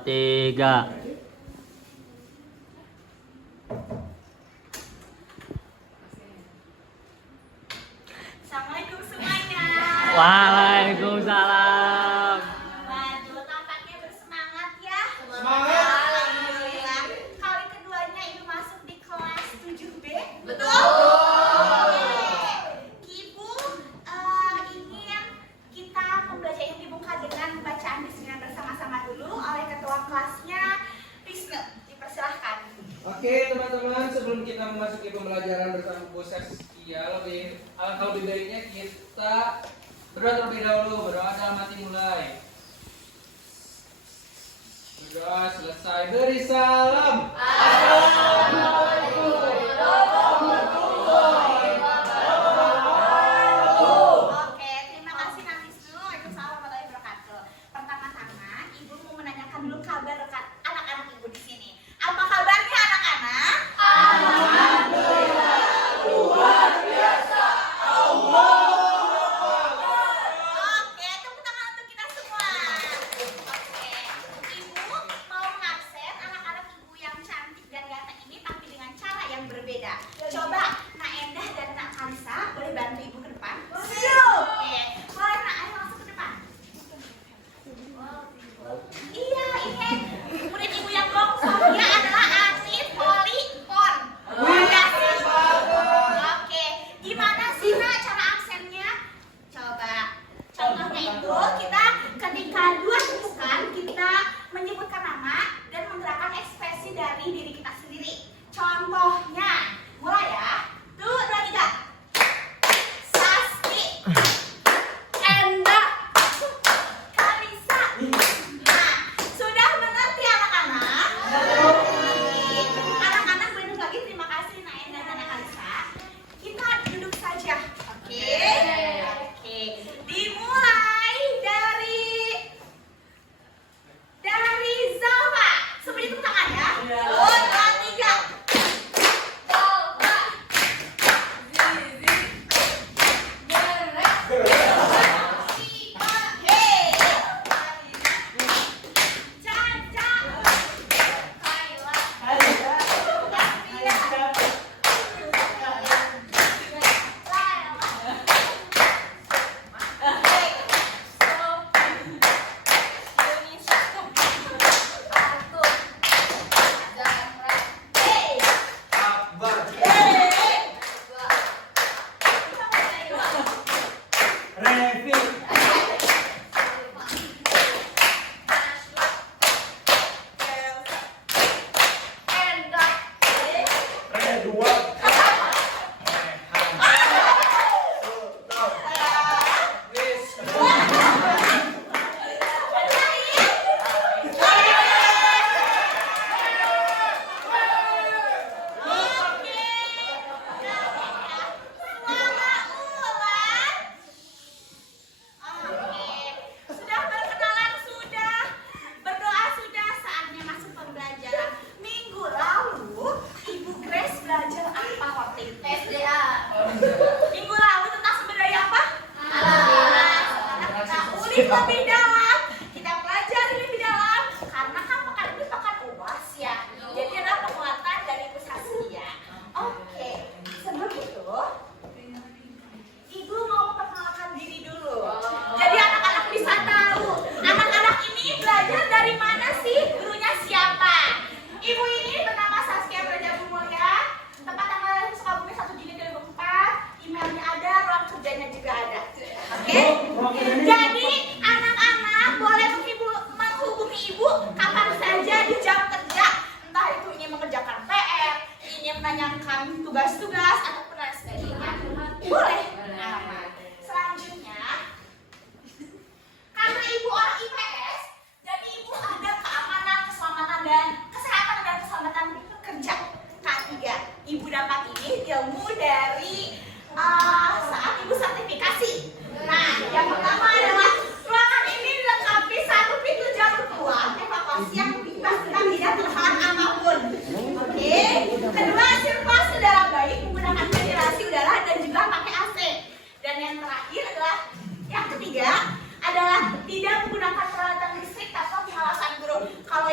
Tiga. Assalamualaikum semuanya. Waalaikumsalam. Waduh, tampaknya bersemangat ya. Semangat. Alhamdulillah. Kali keduanya Ibu masuk di kelas 7B. Betul. Ibu ingin kita pembelajaran dibuka dengan bacaan bismillah bersama-sama dulu oleh ketua kelasnya Wisnu. Dipersilahkan. Oke teman-teman, sebelum kita memasuki pembelajaran bersama Bu Saskia, alangkah lebih baiknya kita berdoa terlebih dahulu. Berdoa dalam hati mulai. Berdoa selesai, beri salam. Oke, terima kasih Kang Wisnu. Waalaikumsalam warahmatullahi wabarakatuh. Pertama-tama, Ibu mau menanyakan dulu kabar anak-anak Ibu di sini. Apa kabarnya anak-anak? Oke, tepuk tangan untuk kita semua. Oke, Ibu mau mengaksen anak-anak Ibu yang cantik dan ganteng ini tapi dengan cara yang berbeda. Coba Nak Endah dan Nak Kalisa boleh bantu Ibu ke depan? Oke, boleh Nak, ayo langsung ke depan. Iya, ini murid Ibu yang bongso. Dia adalah Asif Poli Pon. Oke, gimana sih Nak cara aksennya? Coba. Contohnya itu kita ketika dua tulisan kita menyebutkan nama dan menggerakkan ekspresi dari diri kita sendiri. Contohnya, mulai ya. 2, 3. Sasti, Endah, Kalisa. Nah, sudah mengerti anak-anak? Anak-anak benar lagi, terima kasih Nak Endah dan Nak Kalisa. Kita duduk saja. Oke. Oke. Dimulai dari Zalfa. Semuanya tepuk tangan ya. 2, 3. Sudah berkenalan, sudah berdoa, sudah saatnya masuk pembelajaran. Minggu lalu Ibu Grace belajar apa waktu itu? SDA. Minggu lalu tentang sumber daya apa? Kita ulik lebih dalam, kita pelajari lebih dalam, karena kan pekan ini pekan UAS ya. Jadi ada penguatan dari Ibu Saskia. Oke, sebelum itu Ibu mau memperkenalkan diri dulu. Jadi anak-anak bisa tahu, anak-anak ini belajar dari mana sih? Gurunya siapa? Ibu ini bernama Saskia Brajabumulya. Tempat tanggal lahir Sukabumi 1 Juni 2004. Emailnya ada, ruang kerjanya juga ada. Oke? Jadi anak-anak boleh menghubungi Ibu kapan saja di jam kerja. Entah itu ingin mengerjakan PR, ingin menanyakan tugas-tugas ataupun lain sebagainya. Boleh. Selanjutnya, karena Ibu orang IPS, jadi Ibu ada keamanan, keselamatan dan kesehatan dan keselamatan kerja K3. Ibu dapat ini ilmu dari saat Ibu sertifikasi. Nah, yang pertama adalah ruangan ini dilengkapi 1 pintu jalur keluar evakuasi yang dipastikan tidak terhalang apapun. Oke. Kedua, sirkulasi udara baik menggunakan ventilasi udara dan juga pakai AC. Dan yang terakhir adalah yang ketiga adalah tidak menggunakan peralatan listrik atau pengawasan guru. Kalau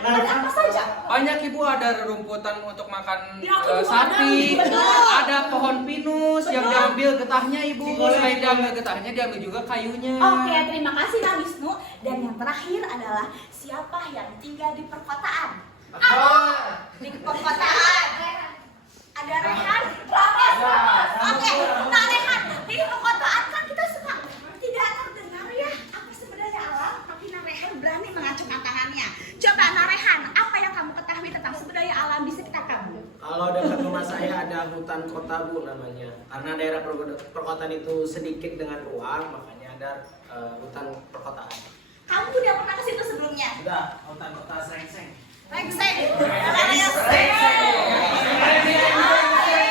Ada apa saja? Banyak Ibu, ada rerumputan untuk makan Ya, Ibu, sapi, ada. Betul. ada pohon pinus yang Betul. diambil getahnya Ibu. Selain diambil getahnya, diambil juga kayunya. Oke, terima kasih Kak Wisnu. Dan yang terakhir adalah siapa yang tinggal di perkotaan? Aku di perkotaan. Ada Rehan? Ramos. Oke, nah Rehan, di perkotaan kan kita suka tidak terdengar ya apa sebenarnya alam, tapi Narehan berani mengacungkan tangannya. Coba Narehan, apa yang kamu ketahui tentang sumber daya alam di sekitar kamu? Kalau dekat rumah saya ada hutan kota Bu namanya. Karena daerah perkotaan itu sedikit dengan ruang, makanya ada hutan perkotaan. Kamu udah pernah ke situ sebelumnya? Sudah, hutan kota Srengseng. Rengseng.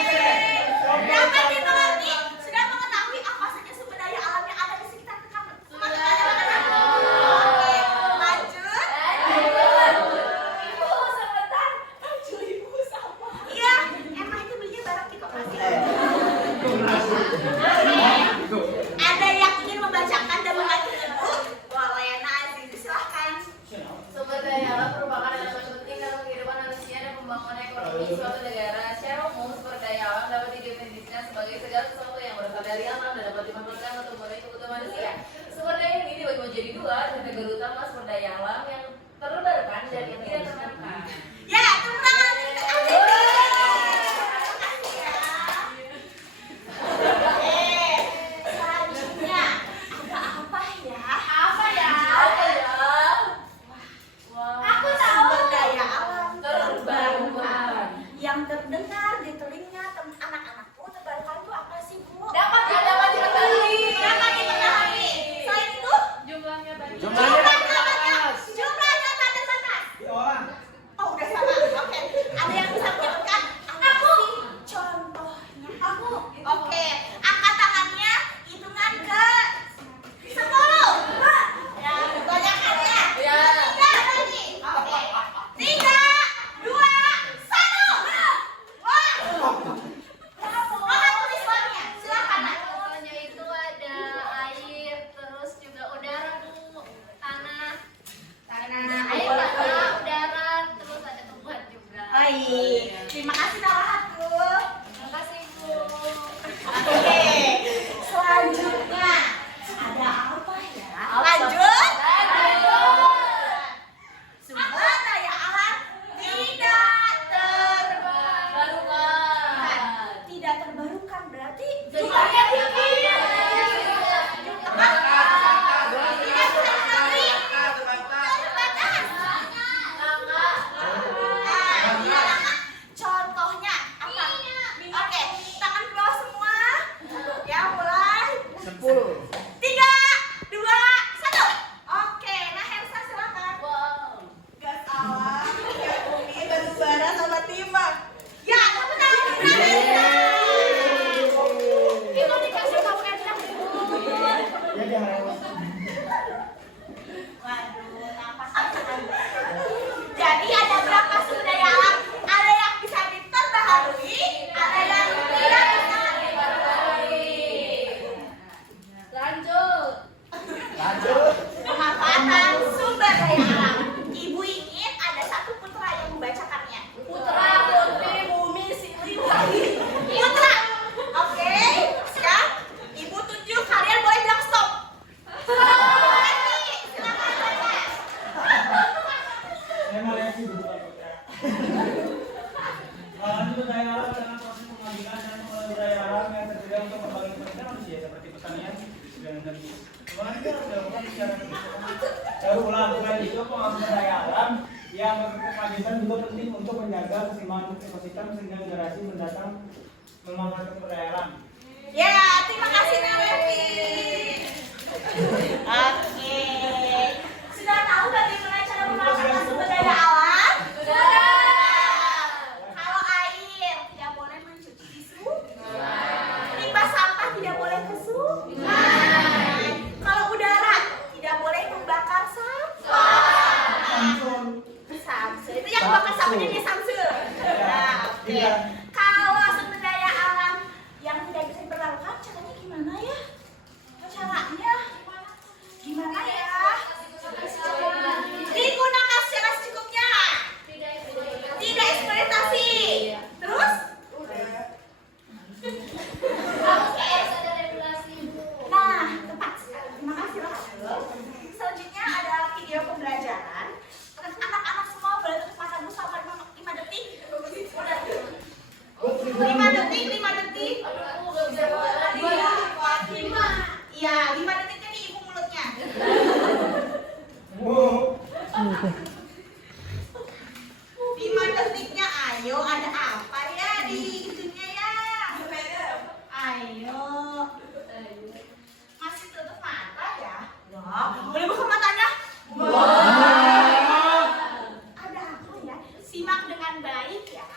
Dapat dimengerti, sudah mengetahui apa saja sumber daya alam yang ada di sekitar kamu. Oke, lanjut. Ibu, sebentar. Lanjut, Ibu sama. Iya, emang itu belinya barang di koperasi. Ada yang ingin membacakan dan membantu Ibu? Boleh, Nazi, silahkan. Sumber daya alam merupakan elemen penting dalam kehidupan manusia dan pembangunan ekonomi suatu negara. Secara umum, sumber daya alam dapat didefinisikan sebagai segala sesuatu yang berasal dari alam dan dapat dimanfaatkan untuk memenuhi kebutuhan manusia. Sumber daya ini dibagi menjadi dua, kategori utama sumber daya alam yang terbarukan dan yang tidak terbarukan. Ya, tepuk tangan untuk Adi. Selanjutnya ada apa ya? Apa ya? Apa ya? Wah, Aku tahu sumber daya alam terbarukan. yang terdengar di telinga anak-anakku terbarukan itu apa sih, Bu? Dapat dipahami. Dapat dipahami. Selain itu, Jumlahnya banyak. Jumlahnya terbatas. Jumlahnya tak terbatas. di orang. Oh, udah sama. Oke. Ada yang bisa menyebutkan? Aku. Contohnya. Aku. Oke. Angkat tangannya. Hitungan ke 10. Ya, banyak kan ya? Ya. 3 lagi. Oke. 3, 2, 1. Wah. Makan tulisannya. Silakan, Nak. Contohnya itu ada air, terus juga udara, Bu. Tanah. Air, tanah, udara, terus ada tempat juga. Baik. Terima kasih Nawahatku. Terima kasih, Bu. Oke. Selanjutnya ada apa ya? Lanjut. Sumber daya alam tidak terbarukan. Tidak terbarukan berarti jumlahnya tinggi. Tidak terbatas. Terbatas. Contohnya apa? Oke, tangan ke bawah semua. Ya, mulai. 10. 3, 2, 1. Oke, nah Hersa silakan. Wow. Gak salah. Ya, Umi, batu bara sama timah. Ya, tepuk tangan untuk Hersa. Ibu dikasih kamu enak, Ibu. Ya jangan. Waduh, napas sekali. Jadi ada berapa sumber daya alam? Ada yang bisa diperbaharui, ada yang tidak bisa diperbaharui. Lanjut. Lanjut. Pemanfaatan sumber daya alam. Ibu ingin ada satu putra yang membacakannya. Putra, putri, bumi, siliwangi. Putra. Oke, siap. Ibu tunjuk, kalian boleh bilang stop. Lagi, silakan baca. Saya mau lihat sih dulu sumber daya alam adalah proses pengambilan dan pengelolaan daya alam yang tersedia untuk berbagai kepentingan manusia seperti pertanian dan energi. Pengelolaan itu harus dilakukan secara terulang. Selain itu, pengambilan daya alam yang berkelanjutan juga penting untuk menjaga keseimbangan ekosistem sehingga generasi mendatang memanfaatkan sumber daya alam. Ya, terima kasih Narevi. Oke. Sudah tahu bagaimana cara memanfaatkan sumber daya alam? Sudah. Kalau air tidak boleh mencuci tisu. Limbah sampah tidak boleh ke sungai. Kalau udara tidak boleh membakar sampah. Samsul. Itu yang bakar sampahnya dia Samsul. Nah, oke. Kalau sumber daya alam yang tidak bisa diperlakukan, caranya gimana ya? Caranya gimana ya? Digunakan secara secukupnya. 5 detiknya, ayo ada apa ya di itunya ya? Ayo. Masih tutup mata ya? Ya, boleh buka matanya? Ada apa ya? Simak dengan baik ya.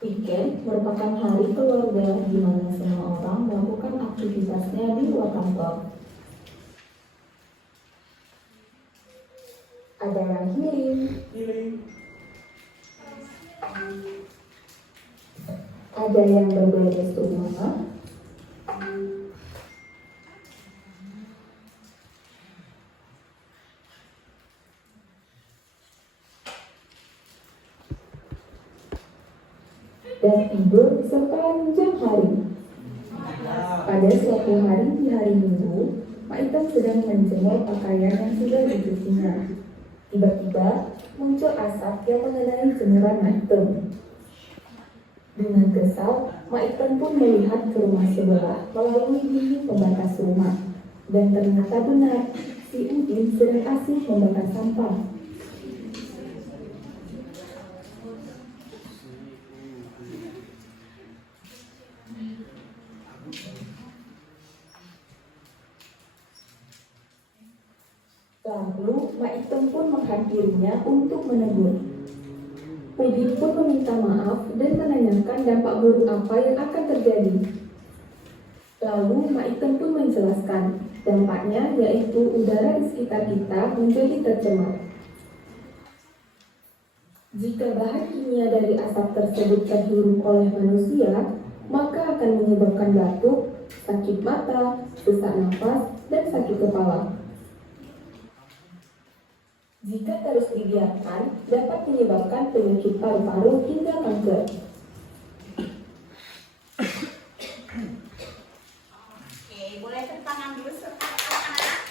Weekend merupakan hari keluarga di mana semua orang melakukan aktivitasnya di luar kantor. Ada yang healing, ada yang berberes rumah, dan tidur sepanjang hari. Pada suatu hari di hari Minggu, Maitam sedang menjemur pakaian yang sudah dicucinya. Tiba-tiba muncul asap yang mengenai jemuran Maitam. Dengan kesal, Maitam pun melihat ke rumah sebelah melalui dinding pembatas rumah. Dan ternyata benar, si Udin sedang asik membakar sampah. Lalu Maitem pun menghampirinya untuk menegur. Udin pun meminta maaf dan menanyakan dampak buruk apa yang akan terjadi. Lalu Maitem pun menjelaskan dampaknya yaitu udara di sekitar kita menjadi tercemar. Jika bahan kimia dari asap tersebut terhirup oleh manusia, maka akan menyebabkan batuk, sakit mata, sesak nafas, dan sakit kepala. Jika terus dibiarkan, dapat menyebabkan penyakit paru-paru hingga kanker. Oke, boleh tepuk tangan dulu sebentar anak-anak.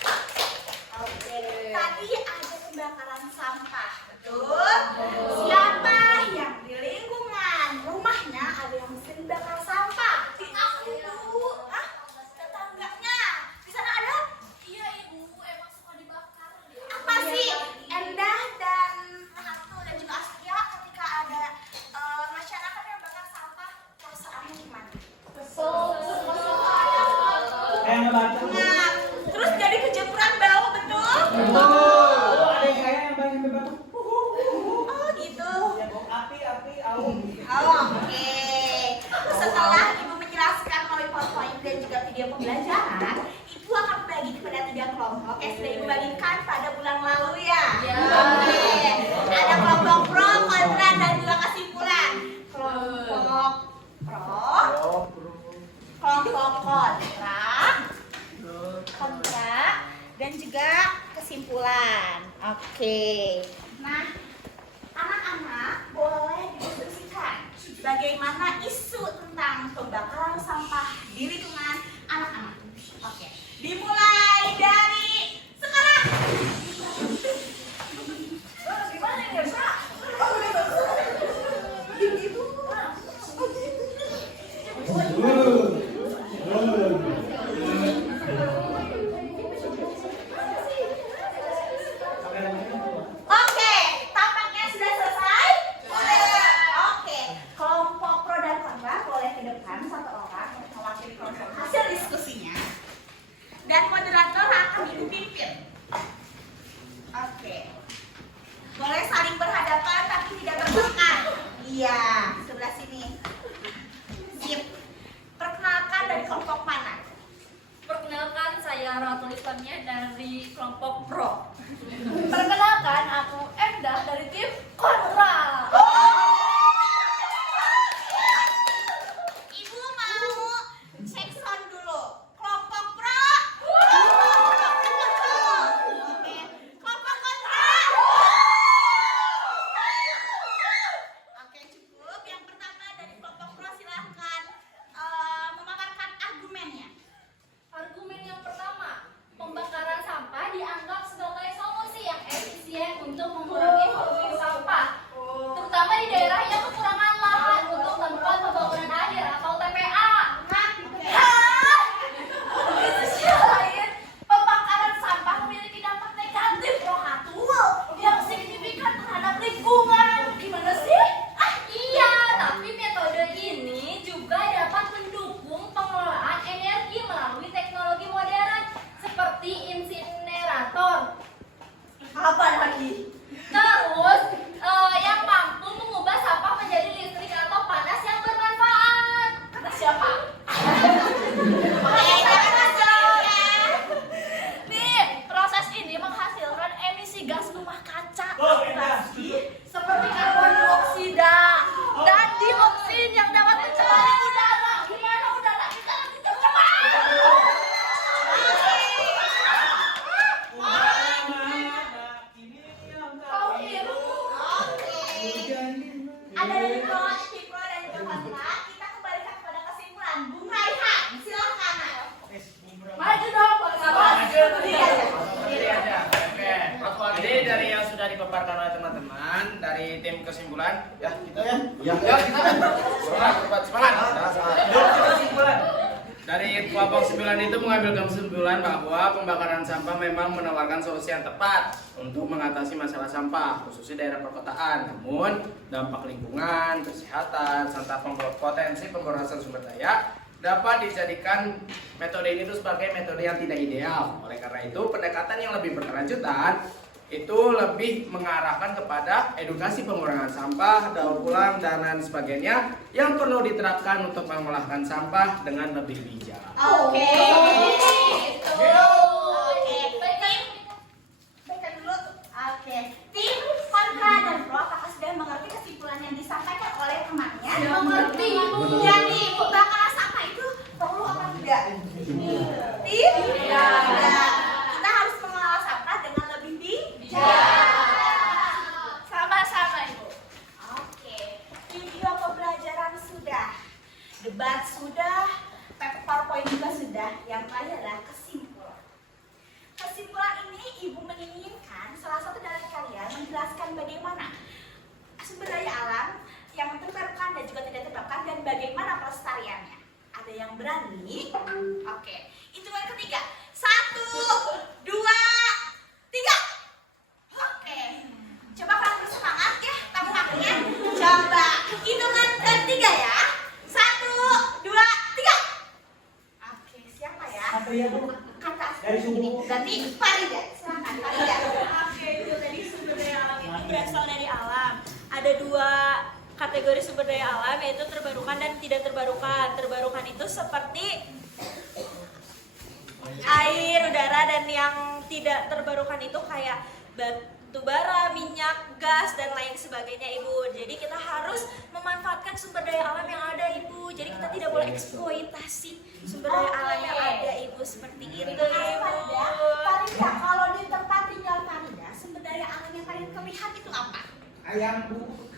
Oke, tadi ada pembakaran sampah, betul? Siapa yang di lingkungan rumahnya ada yang sering bakar sampah? Aku dulu. Hah? Tetangganya? Di sana ada? Iya ibu, emang suka dibakar. Apa sih Endah dan Menantu dan juga Aslia ketika ada masyarakat yang bakar sampah, perasaannya gimana? Kayak ngebatu. Nah, terus jadi kejemuran bau, betul? Oh, ada yang kayak yang banyak ngebatu. Oh gitu. Ya, bau api, au. Oh, oke. Setelah Ibu menjelaskan melalui PowerPoint dan juga video pembelajaran, Ibu akan membagi kepada 3 kelompok yang sudah Ibu bagikan pada bulan lalu ya. Ya. Oke. Ada kelompok pro, kontra, dan juga kesimpulan. Kelompok pro, kelompok kontra, dan juga kesimpulan. Oke. Nah, anak-anak boleh didiskusikan bagaimana isu tentang pembakaran sampah di lingkungan anak-anak. Oke, dimulai dari sekarang. Gimana ya, Kak? Oke, tampaknya sudah selesai. Oke, kelompok pro dan kontra boleh ke depan 1 orang untuk mewakili kelompok hasil diskusinya. Dan moderator akan Ibu pimpin. Oke. Boleh saling berhadapan tapi tidak berbarengan. Iya, sebelah sini. Sip. Perkenalkan dari kelompok mana? Perkenalkan, saya Ratu Islamnya dari kelompok pro. Perkenalkan, aku Endah dari tim kontra. Ibu mau cek sound dulu. Kelompok pro. Oke. Kelompok kontra. Oke, cukup. Yang pertama dari kelompok pro silahkan memaparkan argumennya. Argumen yang pertama, pembakaran sampah dianggap sebagai solusi yang efisien untuk mengurangi volume sampah, terutama di daerah yang kekurangan lahan untuk tempat pembangunan akhir atau TPA. Di sisi lain, pembakaran sampah memiliki dampak negatif loh, Hatu. lagi. Terus yang mampu mengubah sampah menjadi listrik atau panas yang bermanfaat. Kata siapa? Nih, proses ini menghasilkan emisi gas rumah kaca Oh, enak. seperti karbon dioksida dan dioksin yang dapat mencemari udara. Gimana udara kita nanti tercemar? Kau ilmu. Ada dari Pro, Cipro, dan juga Fatra. Kita kembalikan kepada kesimpulan. Bung Raihan, silakan. Maju dong, Bang Sabar. Berdiri aja. Berdiri aja. Oke. Jadi dari yang sudah dipaparkan oleh teman-teman dari tim kesimpulan, ya kita ya. Ya kita. Semangat. Kesimpulan. Dari kelompok 9 itu mengambil kesimpulan bahwa pembakaran sampah memang menawarkan solusi yang tepat untuk mengatasi masalah sampah, khususnya daerah perkotaan. Namun, dampak lingkungan, kesehatan, serta potensi pemborosan sumber daya dapat dijadikan metode ini itu sebagai metode yang tidak ideal. Oleh karena itu, pendekatan yang lebih berkelanjutan itu lebih mengarahkan kepada edukasi pengurangan sampah, daur ulang, dan lain sebagainya yang perlu diterapkan untuk mengolahkan sampah dengan lebih bijak. Oke. Oke. Baikkan dulu. Oke. Tim Kontra dan Pro, apakah sudah mengerti kesimpulan yang disampaikan oleh temannya? Mengerti. Jadi pembakaran sampah itu perlu apa tidak? Tidak. Kita harus mengelola sampah dengan lebih bijak. Sama-sama, Ibu. Oke. Video pembelajaran sudah, debat sudah, PowerPoint juga sudah. Yang terakhir adalah kesimpulan. Kesimpulan ini Ibu menginginkan salah satu dari kalian menjelaskan bagaimana sumber daya alam yang terbarukan dan juga tidak terbarukan dan bagaimana pelestariannya. Ada yang berani? Oke. Hitungan ketiga. 1, 2, 3. Oke. Coba kalian bersemangat ya, tampaknya. Coba hitungan ketiga ya. 1, 2, 3. Oke, siapa ya? Apa ya, Bu? Kata Dari subuh. Berarti Farida. Silakan Farida. Oke, itu tadi sumber daya alam itu berasal dari alam. Ada 2 kategori sumber daya alam, yaitu terbarukan dan tidak terbarukan. Terbarukan itu seperti air, udara, dan yang tidak terbarukan itu kayak batu bara, minyak, gas, dan lain sebagainya, Ibu. Jadi kita harus memanfaatkan sumber daya alam yang ada, Ibu. Jadi kita tidak boleh eksploitasi sumber daya alam yang ada, Ibu. Seperti itu, Ibu. Farida, kalau di tempat tinggal Farida, sumber daya alam yang paling terlihat itu apa? Ayam, Bu.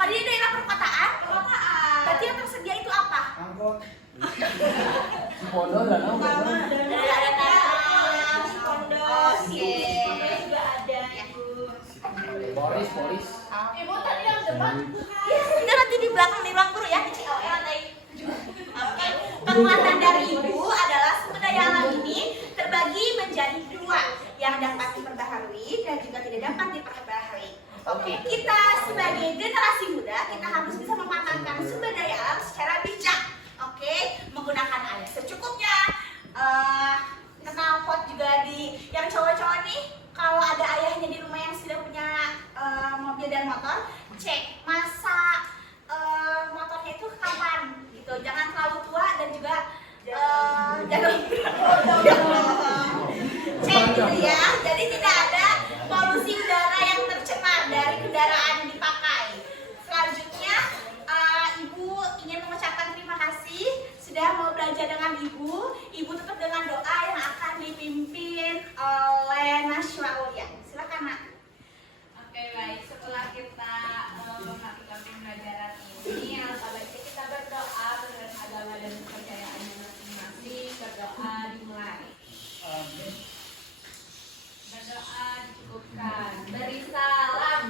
Farida daerah perkotaan? Berarti yang tersedia itu apa? Angkot. Pondok dan Ada tanah, pondok, juga ada, Ibu. Polis. Ibu tadi yang depan. Ya, sudah nanti di belakang di ruang guru ya, di COL lantai 7. Oke. Penguatan dari Ibu adalah sumber daya alam ini terbagi menjadi 2 yang dapat diperbaharui dan juga tidak dapat diperbaharui. Oke, kita sebagai generasi muda kita harus bisa memanfaatkan sumber daya alam secara bijak. Oke, menggunakan air secukupnya. Knalpot juga di yang cowok-cowok nih, kalau ada ayahnya di rumah yang sudah punya mobil dan motor, cek masa motornya itu kapan gitu. Jangan terlalu tua dan juga jangan cek gitu ya. Jadi tidak ada polusi udara yang tercemar dari kendaraan yang dipakai. Selanjutnya, Ibu ingin mengucapkan terima kasih sudah mau belajar dengan Ibu. Ibu tutup dengan doa yang akan dipimpin oleh Najwa Aulia. Silakan, Nak. Oke, baik. Setelah kita melakukan pembelajaran ini, alangkah baiknya kita berdoa menurut agama dan kepercayaannya masing-masing. Berdoa dimulai. Amin. Berdoa dicukupkan. Beri salam.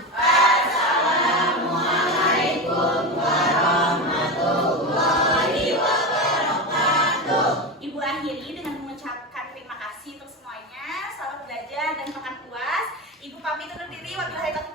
Ibu akhiri dengan mengucapkan terima kasih untuk semuanya. Selamat belajar dan makan puas. Ibu pamit undur diri. Wabillahi taufiq